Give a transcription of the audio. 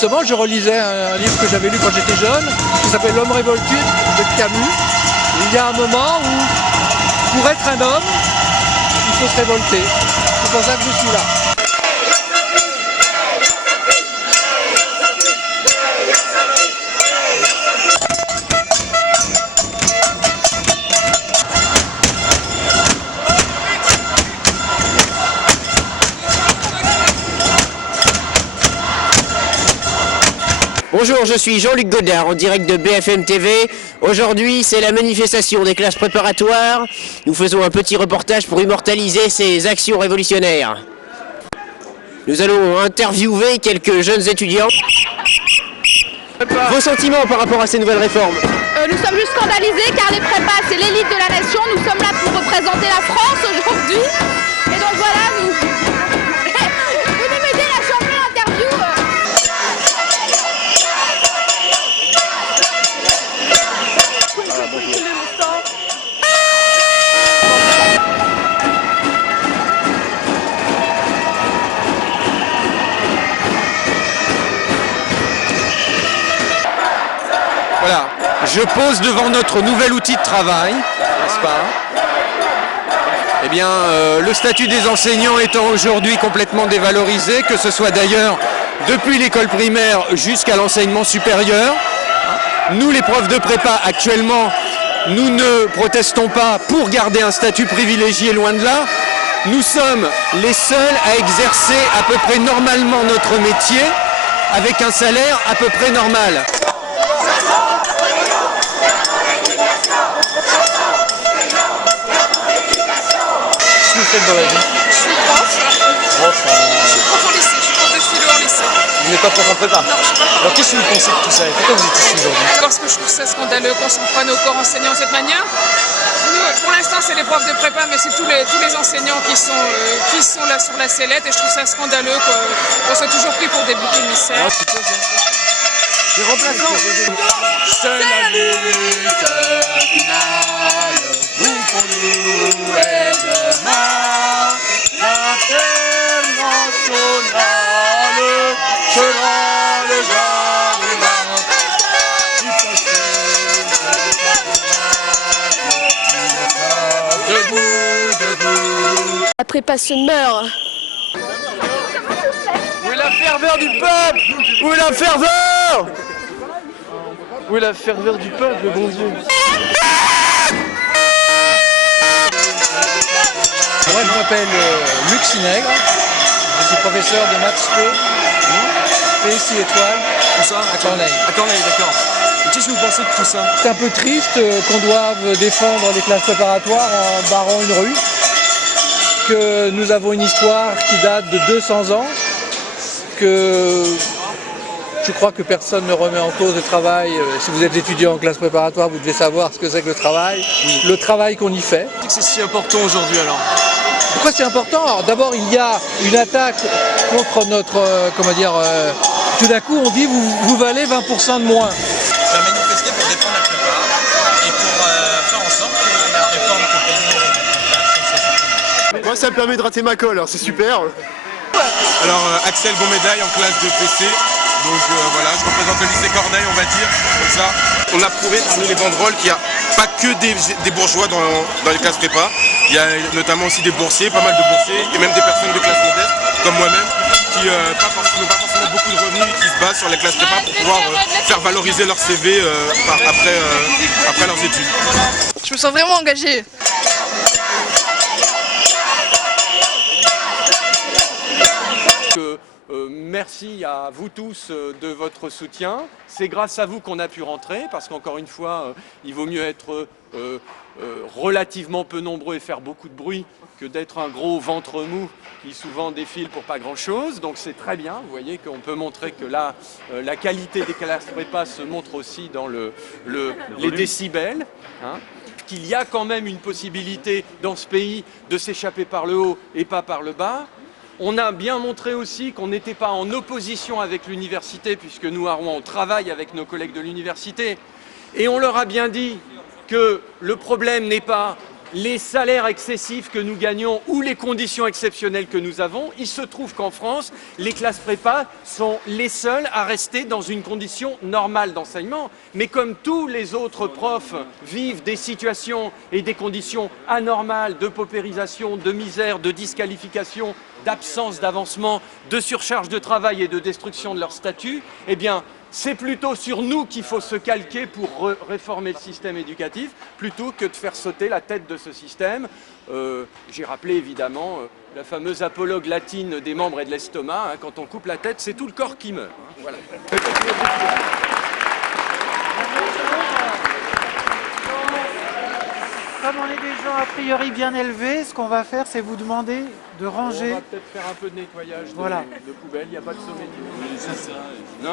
justement, je relisais un livre que j'avais lu quand j'étais jeune, qui s'appelle L'homme révolté de Camus. Il y a un moment où, pour être un homme, il faut se révolter. C'est pour ça que je suis là. Bonjour, je suis Jean-Luc Godard en direct de BFM TV. Aujourd'hui, c'est la manifestation des classes préparatoires. Nous faisons un petit reportage pour immortaliser ces actions révolutionnaires. Nous allons interviewer quelques jeunes étudiants. Vos sentiments par rapport à ces nouvelles réformes? Nous sommes juste scandalisés car les prépas, c'est l'élite de la nation. Nous sommes là pour représenter la France aujourd'hui. Et donc voilà, nous... Venez m'aider à changer l'interview. Voilà, je pose devant notre nouvel outil de travail, n'est-ce pas? Eh bien, le statut des enseignants étant aujourd'hui complètement dévalorisé, que ce soit d'ailleurs depuis l'école primaire jusqu'à l'enseignement supérieur. Nous, les profs de prépa, actuellement, nous ne protestons pas pour garder un statut privilégié, loin de là. Nous sommes les seuls à exercer à peu près normalement notre métier, avec un salaire à peu près normal. Qu'est-ce que vous faites dans la vie? Je suis prof. Je suis prof en lycée, je suis prof de philo en lycée. Vous n'êtes pas prof en prépa? Non, je suis pas prof. Alors qu'est-ce que vous pensez de tout ça et pourquoi vous êtes ici aujourd'hui? Parce que je trouve ça scandaleux qu'on s'en prenne au corps enseignant de cette manière. Nous, pour l'instant, c'est les profs de prépa, mais c'est tous les enseignants qui sont là sur la sellette et je trouve ça scandaleux qu'on soit toujours pris pour des boucs émissaires. Les remplaçants. C'est la lutte finale, vous pour nous et demain, l'internationale sera le jardin du passé, debout, debout. La prépa se meurt. Où est la ferveur du peuple? Où est la ferveur? Où est la ferveur du peuple, bon Dieu? Moi, je m'appelle Luc Sinègre. Je suis professeur de maths PSI étoile. Tout ça à Corneille. À Corneille, d'accord. Qu'est-ce que vous pensez de tout ça? C'est un peu triste qu'on doive défendre les classes préparatoires en barrant une rue, que nous avons une histoire qui date de 200 ans, que je crois que personne ne remet en cause le travail. Si vous êtes étudiant en classe préparatoire, vous devez savoir ce que c'est que le travail, le travail qu'on y fait. C'est si important aujourd'hui alors? Pourquoi c'est important? D'abord, il y a une attaque contre notre, tout d'un coup on dit vous valez 20% de moins. Je vais manifester pour défendre la prépa et pour faire en sorte que la réforme que Péniel a mise en place. Moi ça me permet de rater ma colle, alors c'est super. Alors Axel Bonmédaille en classe de PC, donc voilà, je représente le lycée Corneille, on va dire, comme ça. On a prouvé parmi les banderoles qu'il n'y a pas que des bourgeois dans les classes prépa, il y a notamment aussi des boursiers, pas mal de boursiers, et même des personnes de classe modeste, comme moi-même, qui n'ont pas forcément beaucoup de revenus et qui se basent sur les classes prépa pour pouvoir faire valoriser leur CV après leurs études. Je me sens vraiment engagée. Merci à vous tous de votre soutien. C'est grâce à vous qu'on a pu rentrer, parce qu'encore une fois, il vaut mieux être relativement peu nombreux et faire beaucoup de bruit que d'être un gros ventre mou qui souvent défile pour pas grand-chose. Donc c'est très bien, vous voyez qu'on peut montrer que là, la qualité des classes prépa se montre aussi dans les décibels. Hein, qu'il y a quand même une possibilité dans ce pays de s'échapper par le haut et pas par le bas. On a bien montré aussi qu'on n'était pas en opposition avec l'université, puisque nous, à Rouen, on travaille avec nos collègues de l'université. Et on leur a bien dit que le problème n'est pas les salaires excessifs que nous gagnons ou les conditions exceptionnelles que nous avons, il se trouve qu'en France, les classes prépa sont les seules à rester dans une condition normale d'enseignement. Mais comme tous les autres profs vivent des situations et des conditions anormales de paupérisation, de misère, de disqualification, d'absence d'avancement, de surcharge de travail et de destruction de leur statut, eh bien, c'est plutôt sur nous qu'il faut se calquer pour réformer le système éducatif, plutôt que de faire sauter la tête de ce système. J'ai rappelé évidemment la fameuse apologue latine des membres et de l'estomac. Hein, quand on coupe la tête, c'est tout le corps qui meurt. Hein, voilà. Comme on est des gens a priori bien élevés, ce qu'on va faire, c'est vous demander de ranger. On va peut-être faire un peu de nettoyage Voilà. de poubelles, il n'y a pas de sommet.